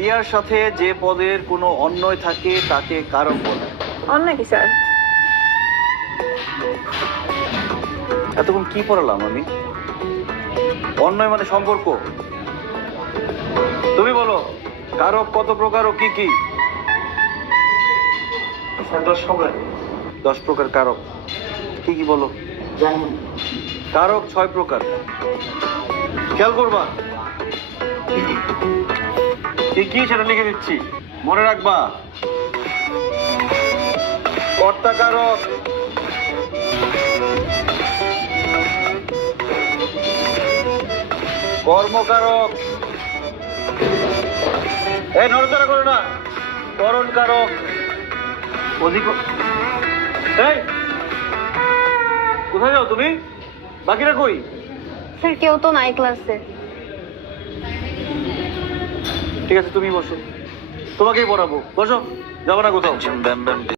ক্রিয়ার সাথে যে পদের কোনো অন্যয় থাকে তাকে কারক বলে। অন্য কি স্যার? এতক্ষণ কি পড়ালাম আমি? অন্যয় মানে সম্পর্ক। তুমি বলো কারক কত প্রকার ও কি কি? 10 প্রকার। 10 প্রকার কারক। কি কি বলো? যেমন কারক 6 প্রকার। খেয়াল করবা কি কি সেটা লিখে দিচ্ছি, মনে রাখবা। কর্তা কারক, কর্মকারক, এই নড়াচড়া করো না, করণ কারক, অধিক। এই কোথায় যাও তুমি? বাকিরা কই? স্যার কেউ তো নাই ক্লাসে। ঠিক আছে তুমি বসো, তোমাকেই পড়াবো। বসো, যাবো না কোথাও।